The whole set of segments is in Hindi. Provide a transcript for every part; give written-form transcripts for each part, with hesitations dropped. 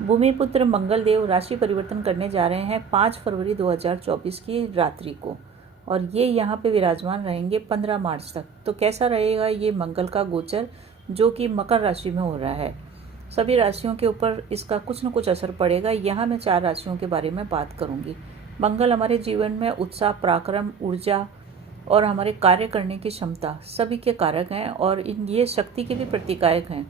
भूमिपुत्र मंगल देव राशि परिवर्तन करने जा रहे हैं 5 फरवरी 2024 की रात्रि को, और ये यहाँ पे विराजमान रहेंगे 15 मार्च तक। तो कैसा रहेगा ये मंगल का गोचर, जो कि मकर राशि में हो रहा है। सभी राशियों के ऊपर इसका कुछ न कुछ असर पड़ेगा। यहाँ मैं 4 राशियों के बारे में बात करूँगी। मंगल हमारे जीवन में उत्साह, पराक्रम, ऊर्जा और हमारे कार्य करने की क्षमता सभी के कारक हैं, और ये शक्ति के भी प्रतीकायक हैं।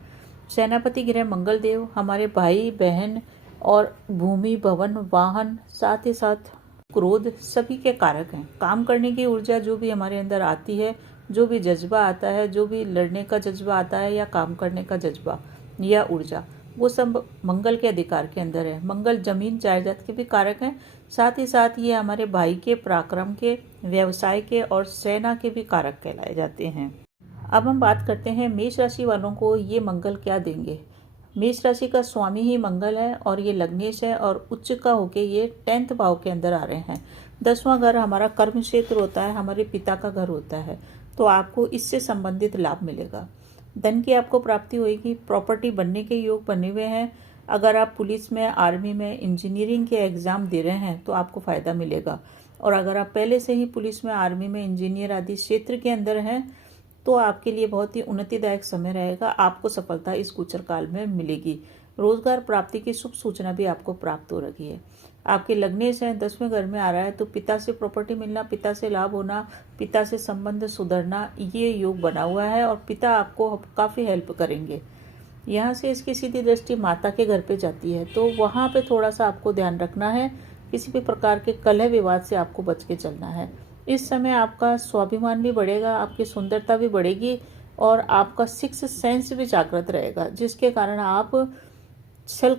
सेनापति ग्रह मंगल देव हमारे भाई बहन और भूमि, भवन, वाहन, साथ ही साथ क्रोध सभी के कारक हैं। काम करने की ऊर्जा जो भी हमारे अंदर आती है, जो भी जज्बा आता है, जो भी लड़ने का जज्बा आता है या काम करने का जज्बा या ऊर्जा, वो सब मंगल के अधिकार के अंदर है। मंगल जमीन जायदाद के भी कारक हैं, साथ ही साथ ये हमारे भाई के, पराक्रम के, व्यवसाय के और सेना के भी कारक कहलाए जाते हैं। अब हम बात करते हैं मेष राशि वालों को ये मंगल क्या देंगे। मेष राशि का स्वामी ही मंगल है और ये लग्नेश है, और उच्च का होके ये 10th भाव के अंदर आ रहे हैं। 10वां घर हमारा कर्म क्षेत्र होता है, हमारे पिता का घर होता है, तो आपको इससे संबंधित लाभ मिलेगा। धन की आपको प्राप्ति होगी, प्रॉपर्टी बनने के योग बने हुए हैं। अगर आप पुलिस में, आर्मी में, इंजीनियरिंग के एग्जाम दे रहे हैं तो आपको फायदा मिलेगा, और अगर आप पहले से ही पुलिस में, आर्मी में, इंजीनियर आदि क्षेत्र के अंदर हैं तो आपके लिए बहुत ही उन्नतिदायक समय रहेगा। आपको सफलता इस गोचर काल में मिलेगी। रोजगार प्राप्ति की शुभ सूचना भी आपको प्राप्त हो रही है। आपके लग्नेश हैं, 10वें घर में आ रहा है, तो पिता से प्रॉपर्टी मिलना, पिता से लाभ होना, पिता से संबंध सुधरना, ये योग बना हुआ है, और पिता आपको काफ़ी हेल्प करेंगे। यहाँ से इसकी सीधी दृष्टि माता के घर पे जाती है, तो वहाँ पे थोड़ा सा आपको ध्यान रखना है। किसी भी प्रकार के कलह विवाद से आपको बच के चलना है। इस समय आपका स्वाभिमान भी बढ़ेगा, आपकी सुंदरता भी बढ़ेगी, और आपका सिक्स सेंस भी जागृत रहेगा, जिसके कारण आप छल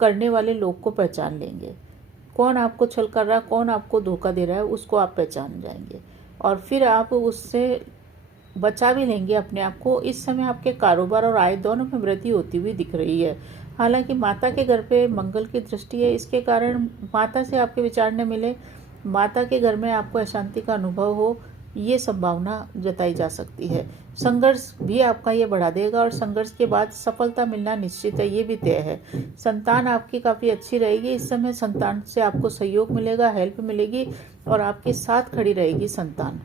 करने वाले लोग को पहचान लेंगे। कौन आपको छल कर रहा है, कौन आपको धोखा दे रहा है, उसको आप पहचान जाएंगे, और फिर आप उससे बचा भी लेंगे अपने आप को। इस समय आपके कारोबार और आय दोनों में वृद्धि होती हुई दिख रही है। हालांकि माता के घर पे मंगल की दृष्टि है, इसके कारण माता से आपके विचार न मिले, माता के घर में आपको अशांति का अनुभव हो, ये संभावना जताई जा सकती है। संघर्ष भी आपका ये बढ़ा देगा, और संघर्ष के बाद सफलता मिलना निश्चित है, ये भी तय है। संतान आपकी काफ़ी अच्छी रहेगी। इस समय संतान से आपको सहयोग मिलेगा, हेल्प मिलेगी, और आपके साथ खड़ी रहेगी संतान।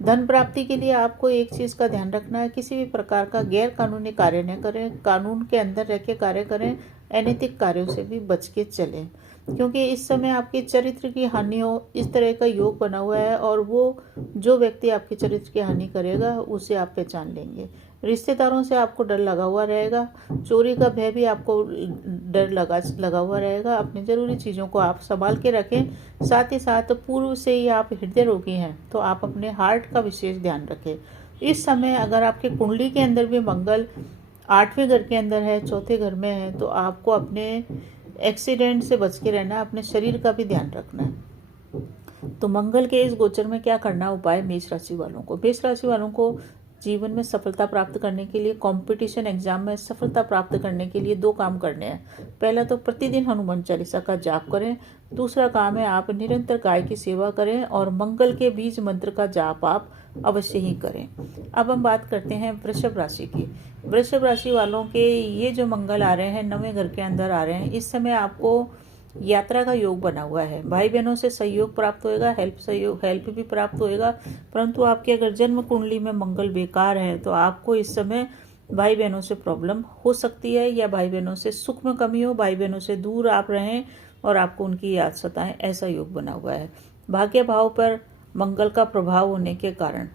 धन प्राप्ति के लिए आपको एक चीज़ का ध्यान रखना है, किसी भी प्रकार का गैर कानूनी कार्य न करें, कानून के अंदर रह के कार्य करें, अनैतिक कार्यों से भी बच के चलें, क्योंकि इस समय आपके चरित्र की हानि हो, इस तरह का योग बना हुआ है, और वो जो व्यक्ति आपके चरित्र की हानि करेगा उसे आप पहचान लेंगे। रिश्तेदारों से आपको डर लगा हुआ रहेगा, चोरी का भय भी आपको डर लगा हुआ रहेगा। अपनी ज़रूरी चीज़ों को आप संभाल के रखें। साथ ही साथ पूर्व से ही आप हृदय रोगी हैं तो आप अपने हार्ट का विशेष ध्यान रखें। इस समय अगर आपके कुंडली के अंदर भी मंगल 8वें घर के अंदर है, 4थे घर में है, तो आपको अपने एक्सीडेंट से बच के रहना है, अपने शरीर का भी ध्यान रखना है। तो मंगल के इस गोचर में क्या करना उपाय मेष राशि वालों को। मेष राशि वालों को जीवन में सफलता प्राप्त करने के लिए, कंपटीशन एग्जाम में सफलता प्राप्त करने के लिए 2 काम करने हैं। पहला तो प्रतिदिन हनुमान चालीसा का जाप करें। दूसरा काम है आप निरंतर गाय की सेवा करें, और मंगल के बीज मंत्र का जाप आप अवश्य ही करें। अब हम बात करते हैं वृषभ राशि की। वृषभ राशि वालों के ये जो मंगल आ रहे हैं 9वें घर के अंदर आ रहे हैं, इस समय आपको यात्रा का योग बना हुआ है। भाई बहनों से सहयोग प्राप्त होएगा, हेल्प भी प्राप्त होएगा। परंतु आपके अगर जन्म कुंडली में मंगल बेकार है तो आपको इस समय भाई बहनों से प्रॉब्लम हो सकती है, या भाई बहनों से सुख में कमी हो, भाई बहनों से दूर आप रहें और आपको उनकी याद सताएं, ऐसा योग बना हुआ है। भाग्य भाव पर मंगल का प्रभाव होने के कारण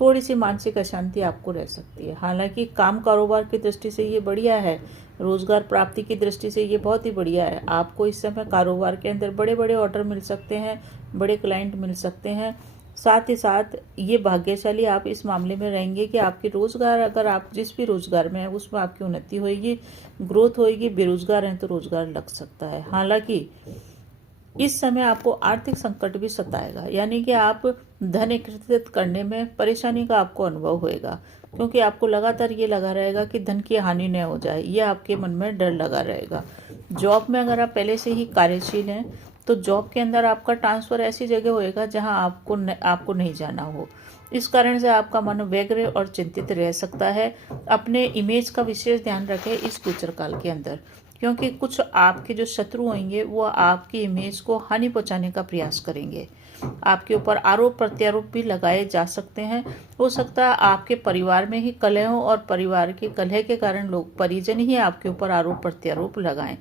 थोड़ी सी मानसिक अशांति आपको रह सकती है। हालांकि काम कारोबार की दृष्टि से ये बढ़िया है, रोजगार प्राप्ति की दृष्टि से ये बहुत ही बढ़िया है। आपको इस समय कारोबार के अंदर बड़े बड़े ऑर्डर मिल सकते हैं, बड़े क्लाइंट मिल सकते हैं। साथ ही साथ ये भाग्यशाली आप इस मामले में रहेंगे कि आपकी रोजगार, अगर आप जिस भी रोजगार में है उसमें आपकी उन्नति होगी, ग्रोथ होगी। बेरोजगार हैं तो रोजगार लग सकता है। हालांकि इस समय आपको आर्थिक संकट भी सताएगा, यानी कि आप धन एकत्रित करने में परेशानी का आपको अनुभव होएगा, क्योंकि आपको लगातार ये लगा रहेगा कि धन की हानि न हो जाए, ये आपके मन में डर लगा रहेगा। जॉब में अगर आप पहले से ही कार्यशील हैं तो जॉब के अंदर आपका ट्रांसफ़र ऐसी जगह होएगा जहां आपको नहीं जाना हो। इस कारण से आपका मन व्यग्र और चिंतित रह सकता है। अपने इमेज का विशेष ध्यान रखें इस गोचर काल के अंदर, क्योंकि कुछ आपके जो शत्रु होंगे वो आपकी इमेज को हानि पहुंचाने का प्रयास करेंगे। आपके ऊपर आरोप प्रत्यारोप भी लगाए जा सकते हैं। हो सकता है आपके परिवार में ही कलह हो और परिवार के कलह के कारण लोग परिजन ही आपके ऊपर आरोप प्रत्यारोप लगाएं।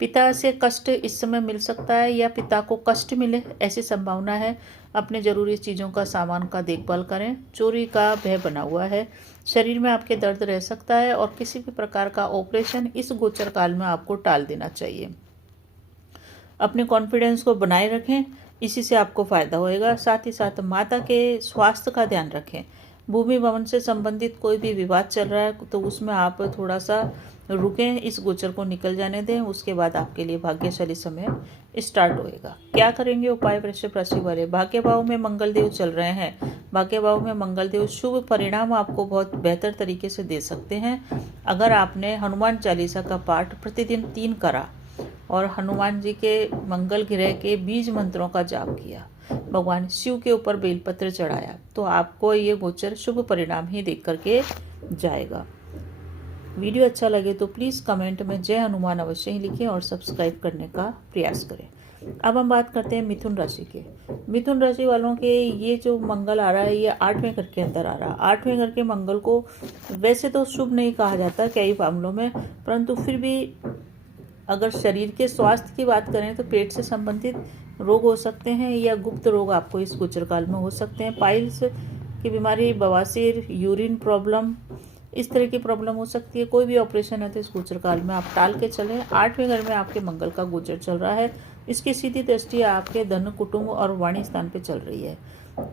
पिता से कष्ट इस समय मिल सकता है या पिता को कष्ट मिले, ऐसी संभावना है। अपने जरूरी चीज़ों का सामान का देखभाल करें। चोरी का भय बना हुआ है। शरीर में आपके दर्द रह सकता है और किसी भी प्रकार का ऑपरेशन इस गोचर काल में आपको टाल देना चाहिए। अपने कॉन्फिडेंस को बनाए रखें, इसी से आपको फायदा होएगा। साथ ही साथ माता के स्वास्थ्य का ध्यान रखें। भूमि भवन से संबंधित कोई भी विवाद चल रहा है तो उसमें आप थोड़ा सा रुकें, इस गोचर को निकल जाने दें। उसके बाद आपके लिए भाग्यशाली समय स्टार्ट होएगा। क्या करेंगे उपाय वृषभ राशि वाले? भाग्य भाव में मंगल देव चल रहे हैं। भाग्य भाव में मंगल देव शुभ परिणाम आपको बहुत बेहतर तरीके से दे सकते हैं अगर आपने हनुमान चालीसा का पाठ प्रतिदिन 3 करा और हनुमान जी के मंगल ग्रह के बीज मंत्रों का जाप किया, भगवान शिव के ऊपर बेलपत्र चढ़ाया, तो आपको ये गोचर शुभ परिणाम ही देख करके जाएगा। वीडियो अच्छा लगे तो प्लीज़ कमेंट में जय हनुमान अवश्य ही लिखें और सब्सक्राइब करने का प्रयास करें। अब हम बात करते हैं मिथुन राशि के। मिथुन राशि वालों के ये जो मंगल आ रहा है ये 8वें घर के अंदर आ रहा है। 8वें घर के मंगल को वैसे तो शुभ नहीं कहा जाता कई मामलों में, परंतु फिर भी अगर शरीर के स्वास्थ्य की बात करें तो पेट से संबंधित रोग हो सकते हैं या गुप्त रोग आपको इस गोचर काल में हो सकते हैं। पाइल्स की बीमारी, बवासीर, यूरिन प्रॉब्लम, इस तरह की प्रॉब्लम हो सकती है। कोई भी ऑपरेशन है तो इस गोचर काल में आप टाल के चलें। 8वें घर में आपके मंगल का गोचर चल रहा है। इसकी सीधी दृष्टि आपके धन, कुटुंब और वाणी स्थान पे चल रही है।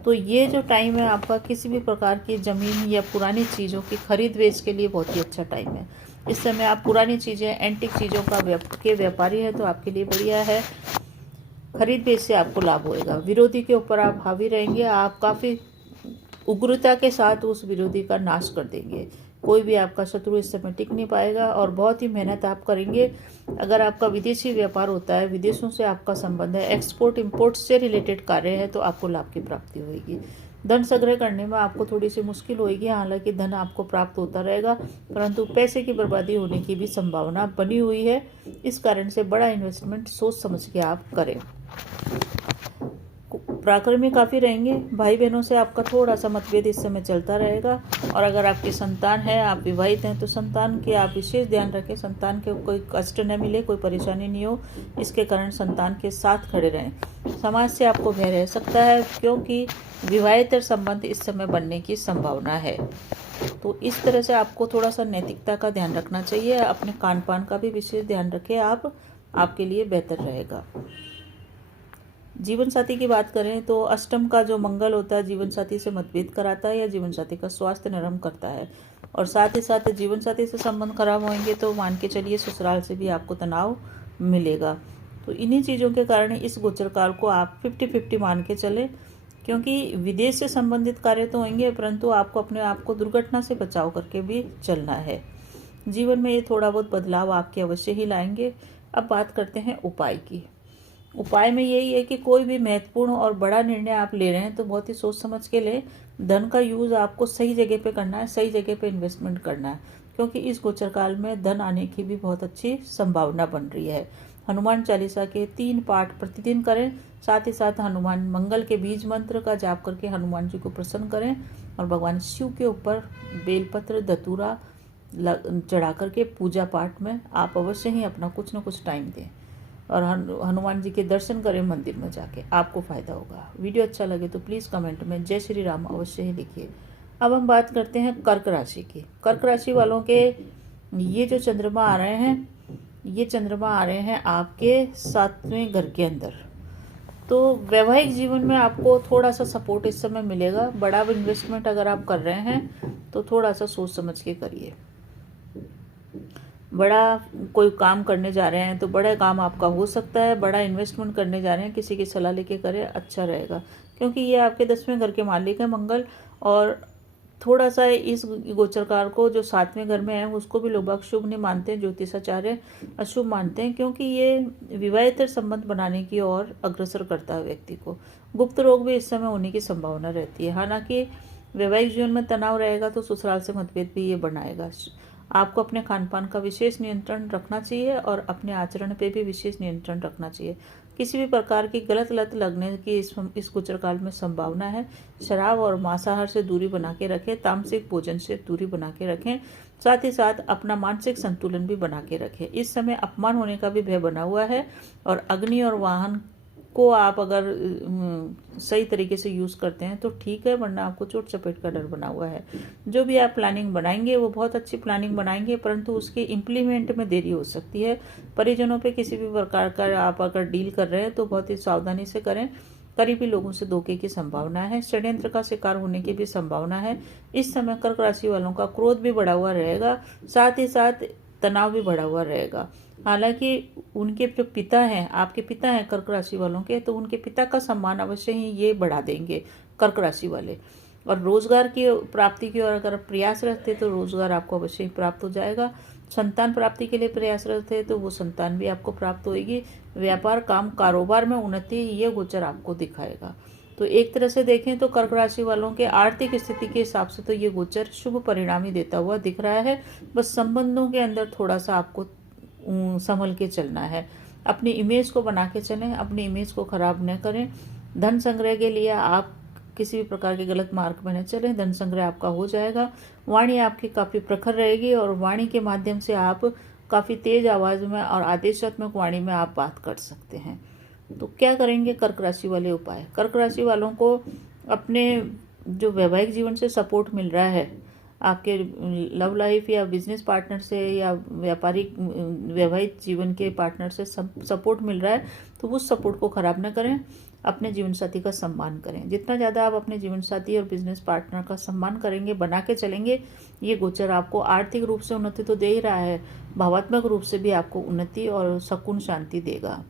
तो ये जो टाइम है आपका किसी भी प्रकार की जमीन या पुरानी चीज़ों की खरीद बेच के लिए बहुत ही अच्छा टाइम है। इस समय आप पुरानी चीज़ें, एंटिक चीज़ों के व्यापारी है तो आपके लिए बढ़िया है। खरीद बेच से आपको लाभ होएगा। विरोधी के ऊपर आप हावी रहेंगे। आप काफ़ी उग्रता के साथ उस विरोधी का नाश कर देंगे। कोई भी आपका शत्रु इस समय टिक नहीं पाएगा और बहुत ही मेहनत आप करेंगे। अगर आपका विदेशी व्यापार होता है, विदेशों से आपका संबंध है, एक्सपोर्ट इंपोर्ट से रिलेटेड कार्य है, तो आपको लाभ की प्राप्ति होगी। धन संग्रह करने में आपको थोड़ी सी मुश्किल होगी, हालांकि धन आपको प्राप्त होता रहेगा, परंतु पैसे की बर्बादी होने की भी संभावना बनी हुई है। इस कारण से बड़ा इन्वेस्टमेंट सोच समझ के आप करें। पराक्रमी काफ़ी रहेंगे। भाई बहनों से आपका थोड़ा सा मतभेद इस समय चलता रहेगा। और अगर आपकी संतान है, आप विवाहित हैं, तो संतान की आप विशेष ध्यान रखें। संतान के कोई कष्ट न मिले, कोई परेशानी नहीं हो, इसके कारण संतान के साथ खड़े रहें। समाज से आपको भय रह सकता है क्योंकि विवाहित संबंध इस समय बनने की संभावना है। तो इस तरह से आपको थोड़ा सा नैतिकता का ध्यान रखना चाहिए। अपने खान पान का भी विशेष ध्यान रखें, आपके लिए बेहतर रहेगा। जीवन साथी की बात करें तो अष्टम का जो मंगल होता है जीवन साथी से मतभेद कराता है या जीवन साथी का स्वास्थ्य नरम करता है। और साथ ही साथ जीवन साथी से संबंध खराब होंगे तो मान के चलिए ससुराल से भी आपको तनाव मिलेगा। तो इन्हीं चीज़ों के कारण इस गोचर काल को आप 50-50 मान के चले, क्योंकि विदेश से संबंधित कार्य तो होंगे परंतु आपको अपने आप को दुर्घटना से बचाव करके भी चलना है। जीवन में ये थोड़ा बहुत बदलाव आपके अवश्य ही लाएंगे। अब बात करते हैं उपाय की। उपाय में यही है कि कोई भी महत्वपूर्ण और बड़ा निर्णय आप ले रहे हैं तो बहुत ही सोच समझ के लें। धन का यूज़ आपको सही जगह पे करना है, सही जगह पे इन्वेस्टमेंट करना है, क्योंकि इस गोचर काल में धन आने की भी बहुत अच्छी संभावना बन रही है। हनुमान चालीसा के 3 पाठ प्रतिदिन करें। साथ ही साथ हनुमान मंगल के बीज मंत्र का जाप करके हनुमान जी को प्रसन्न करें और भगवान शिव के ऊपर बेलपत्र, धतूरा चढ़ा करके पूजा पाठ में आप अवश्य ही अपना कुछ न कुछ टाइम दें और हनुमान जी के दर्शन करें मंदिर में जाके, आपको फ़ायदा होगा। वीडियो अच्छा लगे तो प्लीज़ कमेंट में जय श्री राम अवश्य ही लिखिए। अब हम बात करते हैं कर्क राशि की। कर्क राशि वालों के ये जो चंद्रमा आ रहे हैं, ये चंद्रमा आ रहे हैं आपके 7वें घर के अंदर। तो वैवाहिक जीवन में आपको थोड़ा सा सपोर्ट इस समय मिलेगा। बड़ा इन्वेस्टमेंट अगर आप कर रहे हैं तो थोड़ा सा सोच समझ के करिए। बड़ा कोई काम करने जा रहे हैं तो बड़ा काम आपका हो सकता है। बड़ा इन्वेस्टमेंट करने जा रहे हैं, किसी की सलाह लेके करें, अच्छा रहेगा, क्योंकि ये आपके 10वें घर के मालिक है मंगल। और थोड़ा सा इस गोचरकार को जो 7वें घर में है उसको भी लोग शुभ नहीं मानते हैं, ज्योतिषाचार्य अशुभ मानते हैं, क्योंकि ये विवाहित संबंध बनाने की ओर अग्रसर करता है व्यक्ति को। गुप्त रोग भी इस समय होने की संभावना रहती है। हालांकि वैवाहिक जीवन में तनाव रहेगा तो ससुराल से मतभेद भी ये बनाएगा। आपको अपने खान पान का विशेष नियंत्रण रखना चाहिए और अपने आचरण पे भी विशेष नियंत्रण रखना चाहिए। किसी भी प्रकार की गलत लत लगने की इस गोचर काल में संभावना है। शराब और मांसाहार से दूरी बना के रखें, तामसिक भोजन से दूरी बना के रखें, साथ ही साथ अपना मानसिक संतुलन भी बना के रखें। इस समय अपमान होने का भी भय बना हुआ है और अग्नि और वाहन को आप अगर सही तरीके से यूज़ करते हैं तो ठीक है, वरना आपको चोट चपेट का डर बना हुआ है। जो भी आप प्लानिंग बनाएंगे वो बहुत अच्छी प्लानिंग बनाएंगे, परंतु उसके इम्प्लीमेंट में देरी हो सकती है। परिजनों पे किसी भी प्रकार का आप अगर डील कर रहे हैं तो बहुत ही सावधानी से करें। करीबी लोगों से धोखे की संभावना है, षड्यंत्र का शिकार होने की भी संभावना है। इस समय कर्क राशि वालों का क्रोध भी बढ़ा हुआ रहेगा, साथ ही साथ तनाव भी बढ़ा हुआ रहेगा। हालांकि उनके जो पिता हैं, आपके पिता हैं कर्क राशि वालों के, तो उनके पिता का सम्मान अवश्य ही ये बढ़ा देंगे कर्क राशि वाले। और रोजगार की प्राप्ति की ओर अगर प्रयासरत थे तो रोजगार आपको अवश्य ही प्राप्त हो जाएगा। संतान प्राप्ति के लिए प्रयासरत है तो वो संतान भी आपको प्राप्त होगी। व्यापार, काम, कारोबार में उन्नति ये गोचर आपको दिखाएगा। तो एक तरह से देखें तो कर्क राशि वालों के आर्थिक स्थिति के हिसाब से तो ये गोचर शुभ परिणाम ही देता हुआ दिख रहा है। बस संबंधों के अंदर थोड़ा सा आपको संभल के चलना है। अपनी इमेज को बना के चलें, अपनी इमेज को खराब न करें। धन संग्रह के लिए आप किसी भी प्रकार के गलत मार्ग में न चलें, धन संग्रह आपका हो जाएगा। वाणी आपकी काफ़ी प्रखर रहेगी और वाणी के माध्यम से आप काफ़ी तेज आवाज़ में और आदेशात्मक वाणी में आप बात कर सकते हैं। तो क्या करेंगे कर्क राशि वाले उपाय? कर्क राशि वालों को अपने जो वैवाहिक जीवन से सपोर्ट मिल रहा है, आपके लव लाइफ या बिजनेस पार्टनर से या व्यापारिक वैवाहिक जीवन के पार्टनर से सपोर्ट मिल रहा है, तो उस सपोर्ट को खराब न करें। अपने जीवन साथी का सम्मान करें। जितना ज़्यादा आप अपने जीवन साथी और बिजनेस पार्टनर का सम्मान करेंगे, बना के चलेंगे, ये गोचर आपको आर्थिक रूप से उन्नति तो दे ही रहा है, भावात्मक रूप से भी आपको उन्नति और सुकून शांति देगा।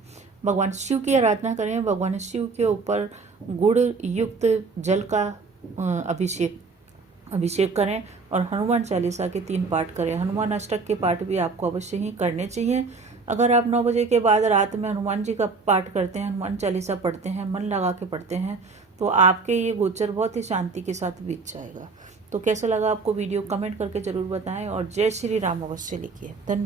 भगवान शिव की आराधना करें। भगवान शिव के ऊपर गुड़ युक्त जल का अभिषेक करें और हनुमान चालीसा के 3 पाठ करें। हनुमान अष्टक के पाठ भी आपको अवश्य ही करने चाहिए। अगर आप 9 बजे के बाद रात में हनुमान जी का पाठ करते हैं, हनुमान चालीसा पढ़ते हैं, मन लगा के पढ़ते हैं, तो आपके ये गोचर बहुत ही शांति के साथ बीत जाएगा। तो कैसा लगा आपको वीडियो? कमेंट करके जरूर बताएं और जय श्री राम अवश्य लिखिए। धन्यवाद।